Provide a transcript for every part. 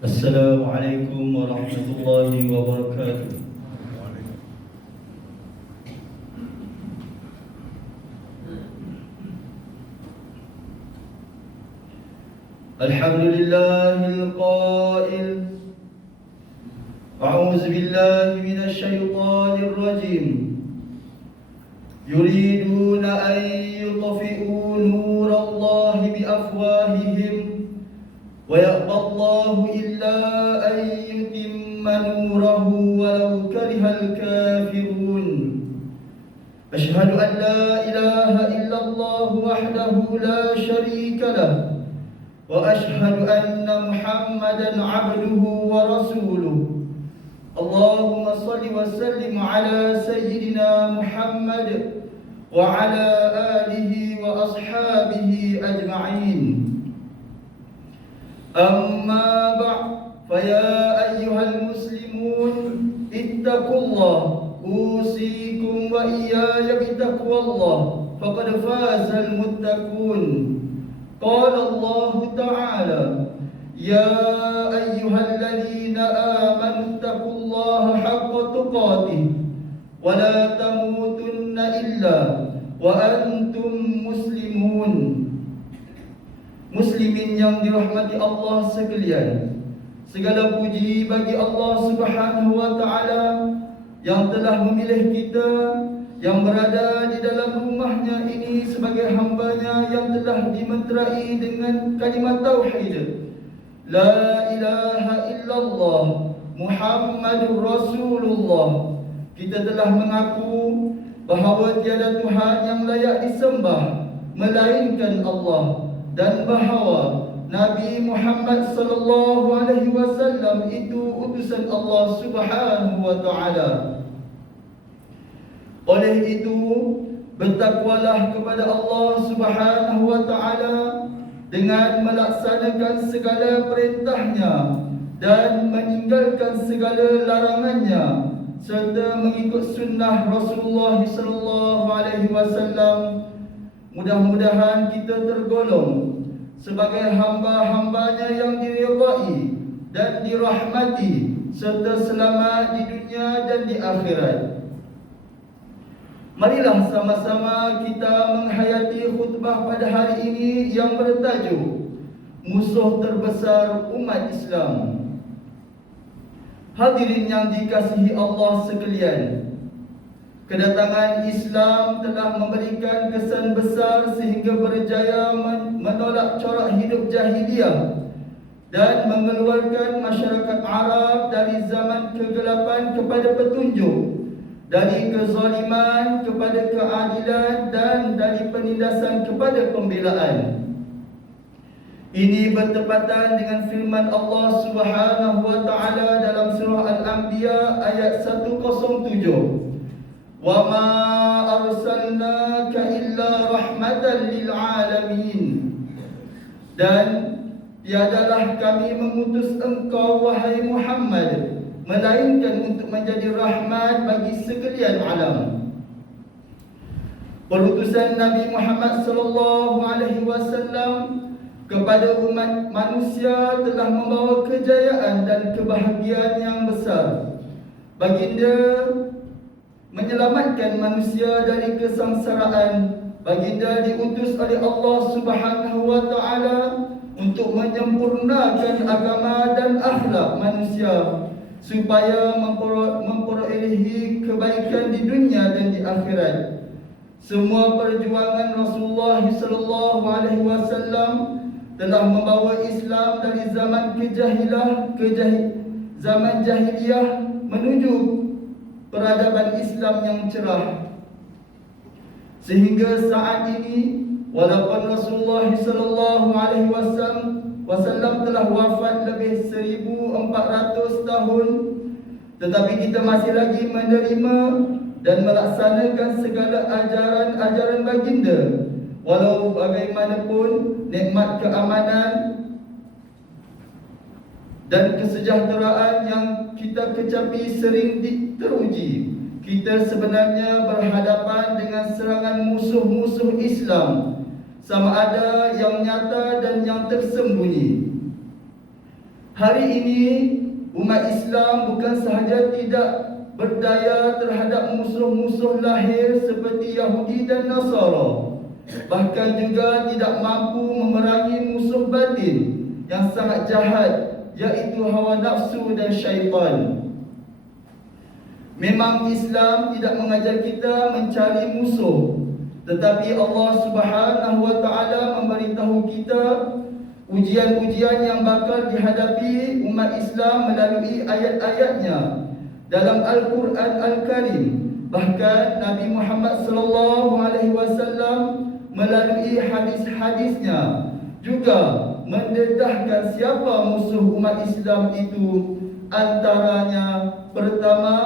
Assalamualaikum warahmatullahi wabarakatuh. Alhamdulillahil qail A'udzu billahi minasy syaithanir rajim. Yuriduna an yutfi'u nurallahi bi afwahihim wa ya'ba Allahu illa an yutimma nurahu walau karihal kafirun. Asyhadu an la ilaha illallah wahdahu la syarika lah wa asyhadu anna Muhammadan 'abduhu wa rasuluh. Allahumma salli wa sallim ala sayyidina Muhammad wa ala alihi wa ashabihi ajma'in. Amma ba'd, faya ayyuhal muslimun ittaqullah, usikum wa iyaya bitaqwallah, faqad fazal muttaqun. Qala Allah Ta'ala, ya ayyuhalladzina amanu ittaqullaha haqqa tuqatih wa la tamutunna illa wa antum muslimun. Muslimin yang dirahmati Allah sekalian, segala puji bagi Allah Subhanahu wa Ta'ala yang telah memilih kita yang berada di dalam rumahnya ini sebagai hambanya yang telah dimeterai dengan kalimat tauhid La ilaha illallah Muhammadur Rasulullah. Kita telah mengaku bahawa tiada Tuhan yang layak disembah melainkan Allah, dan bahawa Nabi Muhammad sallallahu alaihi wasallam itu utusan Allah Subhanahu wa Ta'ala. Oleh itu, bertakwalah kepada Allah Subhanahu wa Ta'ala dengan melaksanakan segala perintahnya dan meninggalkan segala larangannya, serta mengikut sunnah Rasulullah sallallahu alaihi wasallam. Mudah-mudahan kita tergolong sebagai hamba-hambanya yang diridai dan dirahmati, serta selamat di dunia dan di akhirat. Marilah sama-sama kita menghayati khutbah pada hari ini yang bertajuk Musuh Terbesar Umat Islam. Hadirin yang dikasihi Allah sekalian, kedatangan Islam telah memberikan kesan besar sehingga berjaya menolak corak hidup jahiliyah dan mengeluarkan masyarakat Arab dari zaman kegelapan kepada petunjuk, dari kezaliman kepada keadilan, dan dari penindasan kepada pembelaan. Ini bertepatan dengan firman Allah Subhanahu wa Ta'ala dalam surah Al-Anbiya ayat 107. Wa ma arsalnaka illa rahmatan lil alamin. Dan tiadalah kami mengutus engkau wahai Muhammad melainkan untuk menjadi rahmat bagi sekalian alam. Perutusan Nabi Muhammad sallallahu alaihi wasallam kepada umat manusia telah membawa kejayaan dan kebahagiaan yang besar. Baginda menyelamatkan manusia dari kesengsaraan. Baginda diutus oleh Allah Subhanahu wa Ta'ala untuk menyempurnakan agama dan akhlak manusia, supaya memperolehi kebaikan di dunia dan di akhirat. Semua perjuangan Rasulullah sallallahu alaihi wasallam telah membawa Islam dari zaman zaman jahiliyah menuju peradaban Islam yang cerah. Sehingga saat ini, walaupun Rasulullah sallallahu alaihi wasallam telah wafat lebih 1400 tahun, tetapi kita masih lagi menerima dan melaksanakan segala ajaran baginda. Walau bagaimanapun nikmat keamanan dan kesejahteraan yang kita kecapi sering teruji, kita sebenarnya berhadapan dengan serangan musuh-musuh Islam, sama ada yang nyata dan yang tersembunyi. Hari ini umat Islam bukan sahaja tidak berdaya terhadap musuh-musuh lahir seperti Yahudi dan Nasara, bahkan juga tidak mampu memerangi musuh batin yang sangat jahat, yaitu hawa nafsu dan syaitan. Memang Islam tidak mengajar kita mencari musuh, tetapi Allah Subhanahu wa taala memberitahu kita ujian-ujian yang bakal dihadapi umat Islam melalui ayat-ayatnya dalam Al-Quran Al-Karim. Bahkan Nabi Muhammad sallallahu alaihi wasallam melalui hadis-hadisnya juga mendedahkan siapa musuh umat Islam itu. Antaranya, pertama,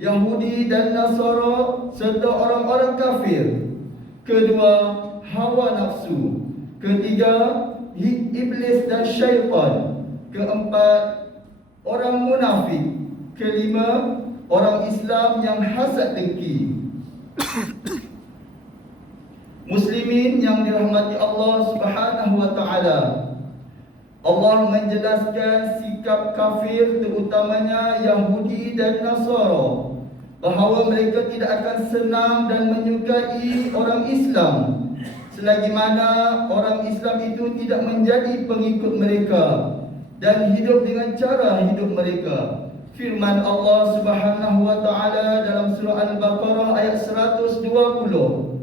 Yahudi dan Nasara serta orang-orang kafir. Kedua, hawa nafsu. Ketiga, iblis dan syaitan. Keempat, orang munafik. Kelima, orang Islam yang hasad dengki. Muslimin yang dirahmati Allah Subhanahu wa taala, Allah menjelaskan sikap kafir, terutamanya Yahudi dan Nasara, bahawa mereka tidak akan senang dan menyukai orang Islam selagi mana orang Islam itu tidak menjadi pengikut mereka dan hidup dengan cara hidup mereka. Firman Allah Subhanahu wa taala dalam surah Al-Baqarah ayat 120,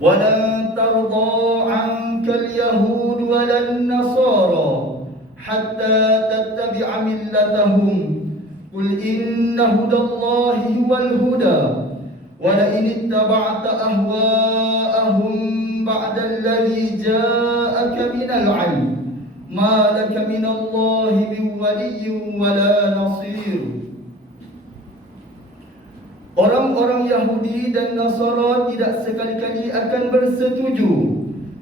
"Walan tarda 'ankal yahud walan nasara hatta tattabi'a millatahum qul inna hudallahi huwal huda wa la in ittaba'ta ahwa'ahum ba'da alladhi ja'aka minal 'ilm ma laka minallahi min waliyyin wala nasir." Orang-orang Yahudi dan Nasara tidak sekali-kali akan bersetuju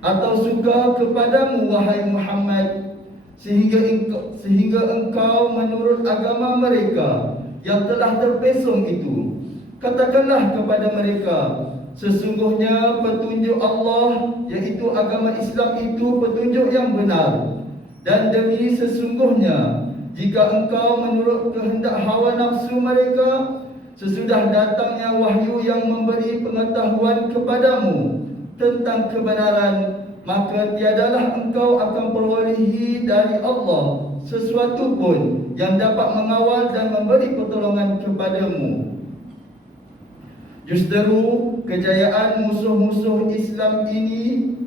atau suka kepadamu, wahai Muhammad, sehingga engkau menurut agama mereka yang telah terpesong itu. Katakanlah kepada mereka, sesungguhnya petunjuk Allah, yaitu agama Islam itu petunjuk yang benar. Dan demi sesungguhnya, jika engkau menurut kehendak hawa nafsu mereka, sesudah datangnya wahyu yang memberi pengetahuan kepadamu tentang kebenaran, maka tiadalah engkau akan perolehi dari Allah sesuatu pun yang dapat mengawal dan memberi pertolongan kepadamu. Justru kejayaan musuh-musuh Islam ini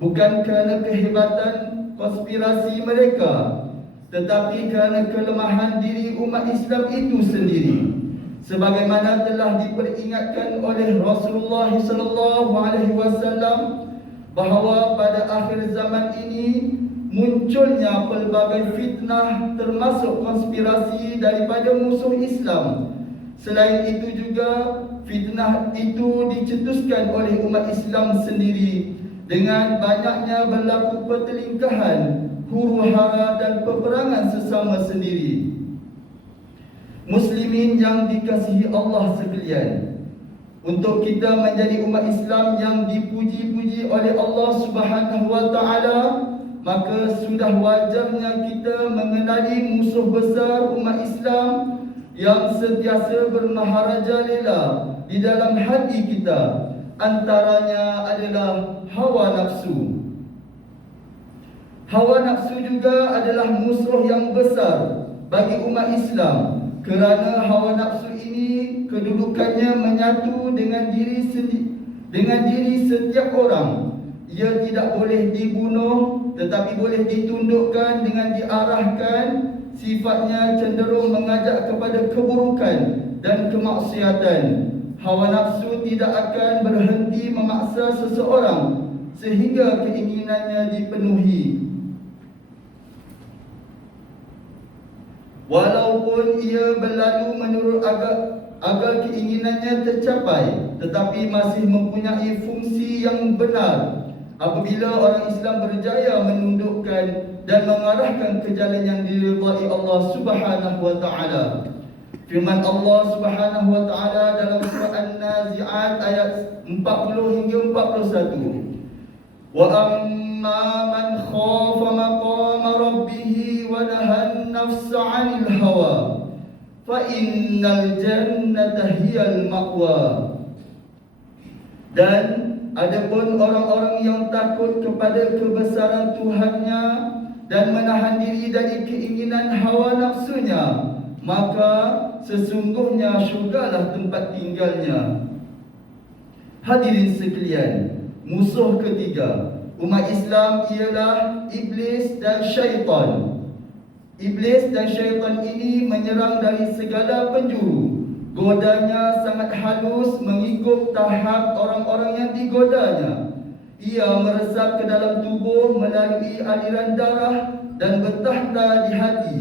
bukan kerana kehebatan konspirasi mereka, tetapi kerana kelemahan diri umat Islam itu sendiri. Sebagaimana telah diperingatkan oleh Rasulullah sallallahu alaihi wasallam bahawa pada akhir zaman ini munculnya pelbagai fitnah termasuk konspirasi daripada musuh Islam. Selain itu juga fitnah itu dicetuskan oleh umat Islam sendiri dengan banyaknya berlaku pertelingkahan, huru-hara dan peperangan sesama sendiri. Muslimin yang dikasihi Allah sekalian, untuk kita menjadi umat Islam yang dipuji-puji oleh Allah Subhanahu wa taala, maka sudah wajarnya kita mengenali musuh besar umat Islam yang sentiasa bermaharaja lela di dalam hati kita. Antaranya adalah hawa nafsu. Hawa nafsu juga adalah musuh yang besar bagi umat Islam, kerana hawa nafsu ini kedudukannya menyatu dengan diri setiap orang. Ia tidak boleh dibunuh, tetapi boleh ditundukkan dengan diarahkan. Sifatnya cenderung mengajak kepada keburukan dan kemaksiatan. Hawa nafsu tidak akan berhenti memaksa seseorang sehingga keinginannya dipenuhi. Walaupun ia berlalu menurut agar keinginannya tercapai, tetapi masih mempunyai fungsi yang benar apabila orang Islam berjaya menundukkan dan mengarahkan ke jalan yang diridai Allah Subhanahu wa taala. Firman Allah Subhanahu wa taala dalam surah An-Nazi'at ayat 40 hingga 41. Wa amma man khafa maqama rabbih wa nahan nafsa 'anil hawa fa innal jannata hiyal ma'wa. Dan adapun orang-orang yang takut kepada kebesaran Tuhannya dan menahan diri dari keinginan hawa nafsunya, maka sesungguhnya syurgalah tempat tinggalnya. Hadirin sekalian, musuh ketiga umat Islam ialah iblis dan syaitan. Iblis dan syaitan ini menyerang dari segala penjuru. Godanya sangat halus mengikut tahap orang-orang yang digodanya. Ia meresap ke dalam tubuh melalui aliran darah dan bertahta di hati.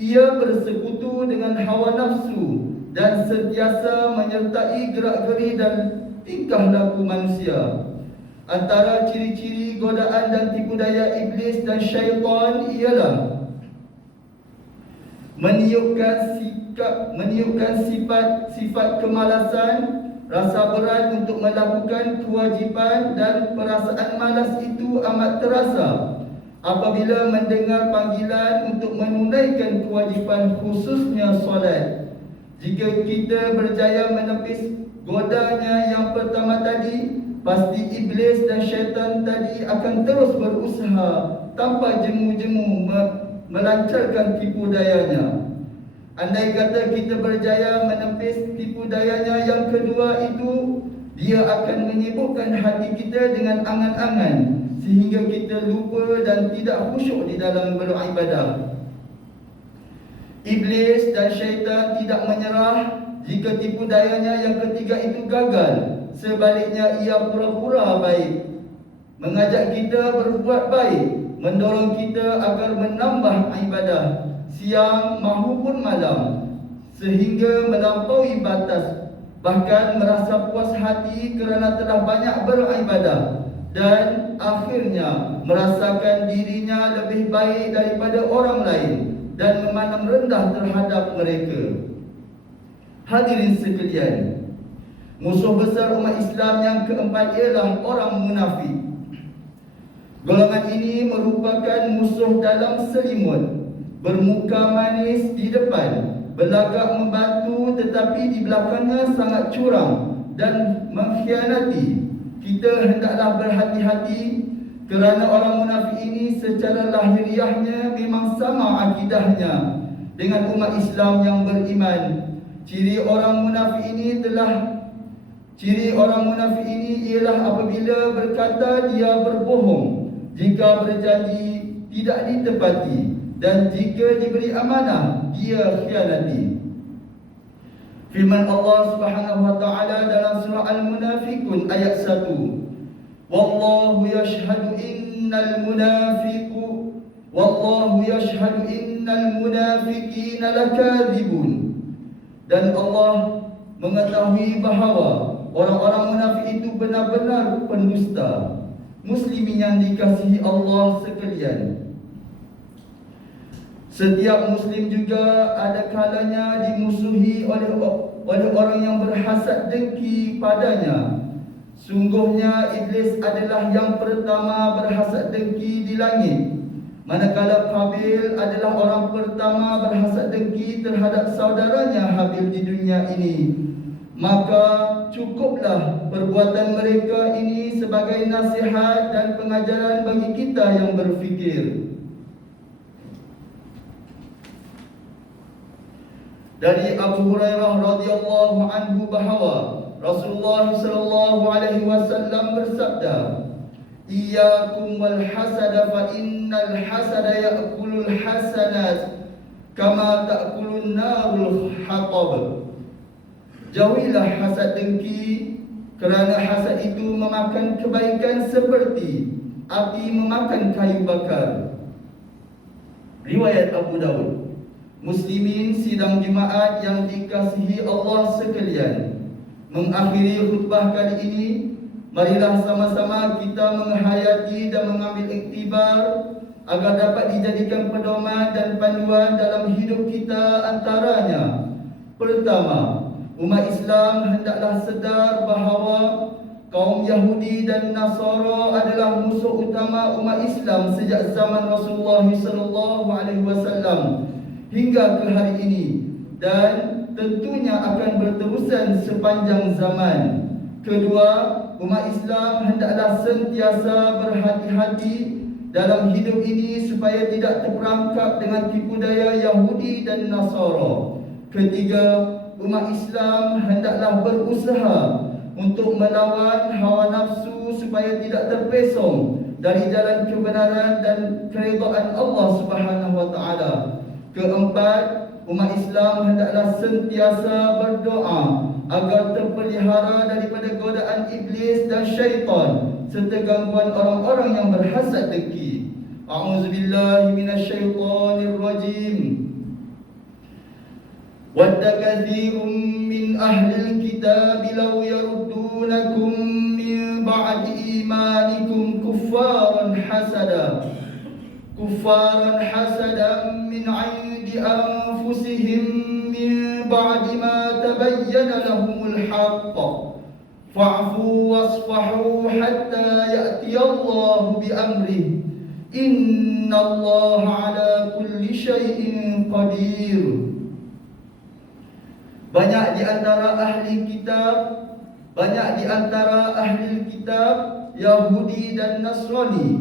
Ia bersekutu dengan hawa nafsu dan sentiasa menyertai gerak-geri dan tingkah laku manusia. Antara ciri-ciri godaan dan tipu daya iblis dan syaitan ialah meniupkan sifat kemalasan, rasa berat untuk melakukan kewajipan, dan perasaan malas itu amat terasa apabila mendengar panggilan untuk menunaikan kewajipan, khususnya solat. Jika kita berjaya menepis godanya yang pertama tadi, pasti iblis dan syaitan tadi akan terus berusaha tanpa jemu-jemu melancarkan tipu dayanya. Andai kata kita berjaya menepis tipu dayanya yang kedua itu, dia akan menyibukkan hati kita dengan angan-angan sehingga kita lupa dan tidak khusyuk di dalam beribadah. Iblis dan syaitan tidak menyerah jika tipu dayanya yang ketiga itu gagal. Sebaliknya, ia pura-pura baik, mengajak kita berbuat baik, mendorong kita agar menambah ibadah siang maupun malam sehingga melampaui batas, bahkan merasa puas hati kerana telah banyak beribadah, dan akhirnya merasakan dirinya lebih baik daripada orang lain dan memandang rendah terhadap mereka. Hadirin sekalian, musuh besar umat Islam yang keempat ialah orang munafik. Golongan ini merupakan musuh dalam selimut, bermuka manis di depan, berlagak membantu tetapi di belakangnya sangat curang dan mengkhianati. Kita hendaklah berhati-hati kerana orang munafik ini secara lahiriahnya memang sama akidahnya dengan umat Islam yang beriman. Ciri orang munafik ini ialah apabila berkata dia berbohong, jika berjanji tidak ditepati, dan jika diberi amanah dia khianati. Firman Allah Subhanahu wa taala dalam surah Al-Munafiqun ayat 1. Wallahu yashhadu innal munafiqina lakadzibun. Dan Allah mengetahui bahawa orang-orang munafik itu benar-benar pendusta. Muslimin yang dikasihi Allah sekalian, setiap Muslim juga ada kalanya dimusuhi oleh orang yang berhasad dengki padanya. Sungguhnya iblis adalah yang pertama berhasad dengki di langit, manakala Qabil adalah orang pertama berhasad dengki terhadap saudaranya Habil di dunia ini. Maka cukuplah perbuatan mereka ini sebagai nasihat dan pengajaran bagi kita yang berfikir. Dari Abu Hurairah radhiyallahu anhu bahawa Rasulullah sallallahu alaihi wasallam bersabda, "Iyyakum wal hasada fa innal hasada ya'kulul hasanat kama ta'kulun narul hatab." Jauhilah hasad dengki, kerana hasad itu memakan kebaikan seperti api memakan kayu bakar. Riwayat Abu Daud. Muslimin sidang Jumaat yang dikasihi Allah sekalian, mengakhiri khutbah kali ini, marilah sama-sama kita menghayati dan mengambil iktibar agar dapat dijadikan pedoman dan panduan dalam hidup kita. Antaranya, pertama, umat Islam hendaklah sedar bahawa kaum Yahudi dan Nasara adalah musuh utama umat Islam sejak zaman Rasulullah SAW hingga ke hari ini, dan tentunya akan berterusan sepanjang zaman. Kedua, umat Islam hendaklah sentiasa berhati-hati dalam hidup ini supaya tidak terperangkap dengan tipu daya Yahudi dan Nasara. Ketiga, umat Islam hendaklah berusaha untuk melawan hawa nafsu supaya tidak terpesong dari jalan kebenaran dan keridaan Allah Subhanahu wa taala. Keempat, umat Islam hendaklah sentiasa berdoa agar terpelihara daripada godaan iblis dan syaitan serta gangguan orang-orang yang berhasad dengki. A'udzubillahi minasyaitonir rajim. وَدَّ كَثِيرٌ مِّنْ أَهْلِ الْكِتَابِ لَوْ يَرُدُّونَكُمْ مِنْ بَعْدِ إِيمَانِكُمْ كُفَّارًا حَسَدًا مِّنْ عِندِ أَنفُسِهِمْ مِنْ بَعْدِ مَا تَبَيَّنَ لَهُمُ الْحَقُّ فَاعْفُوا وَاصْفَحُوا حَتَّى يَأْتِيَ اللَّهُ بِأَمْرِهِ إِنَّ اللَّهَ عَلَى كُلِّ شَيْءٍ قَدِيرٌ. Banyak di antara ahli kitab Yahudi dan Nasrani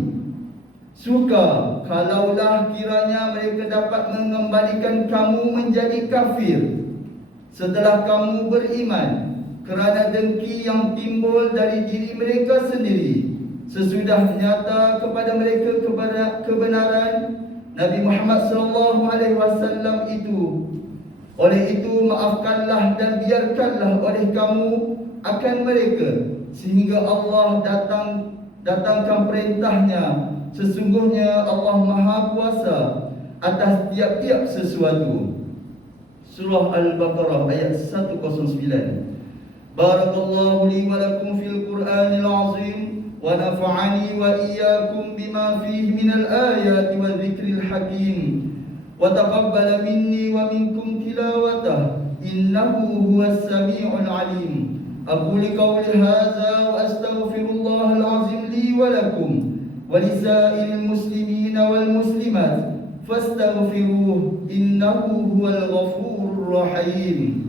suka kalaulah kiranya mereka dapat mengembalikan kamu menjadi kafir setelah kamu beriman, kerana dengki yang timbul dari diri mereka sendiri sesudah nyata kepada mereka kebenaran Nabi Muhammad SAW itu. Oleh itu, maafkanlah dan biarkanlah oleh kamu akan mereka sehingga Allah datangkan perintahnya. Sesungguhnya Allah Maha Kuasa atas tiap-tiap sesuatu. Surah Al-Baqarah ayat 109. Barakallahu li wa lakum fil Qur'anil azim wa nafa'ani wa iyyakum bima fihi minal ayati wa dzikril hakim. وتقبل مني ومنكم تلاوته إنه هو السميع العليم. أقول قولي هذا وأستغفر الله العظيم لي ولكم ولسائر المسلمين والمسلمات فاستغفروه إنه هو الغفور الرحيم.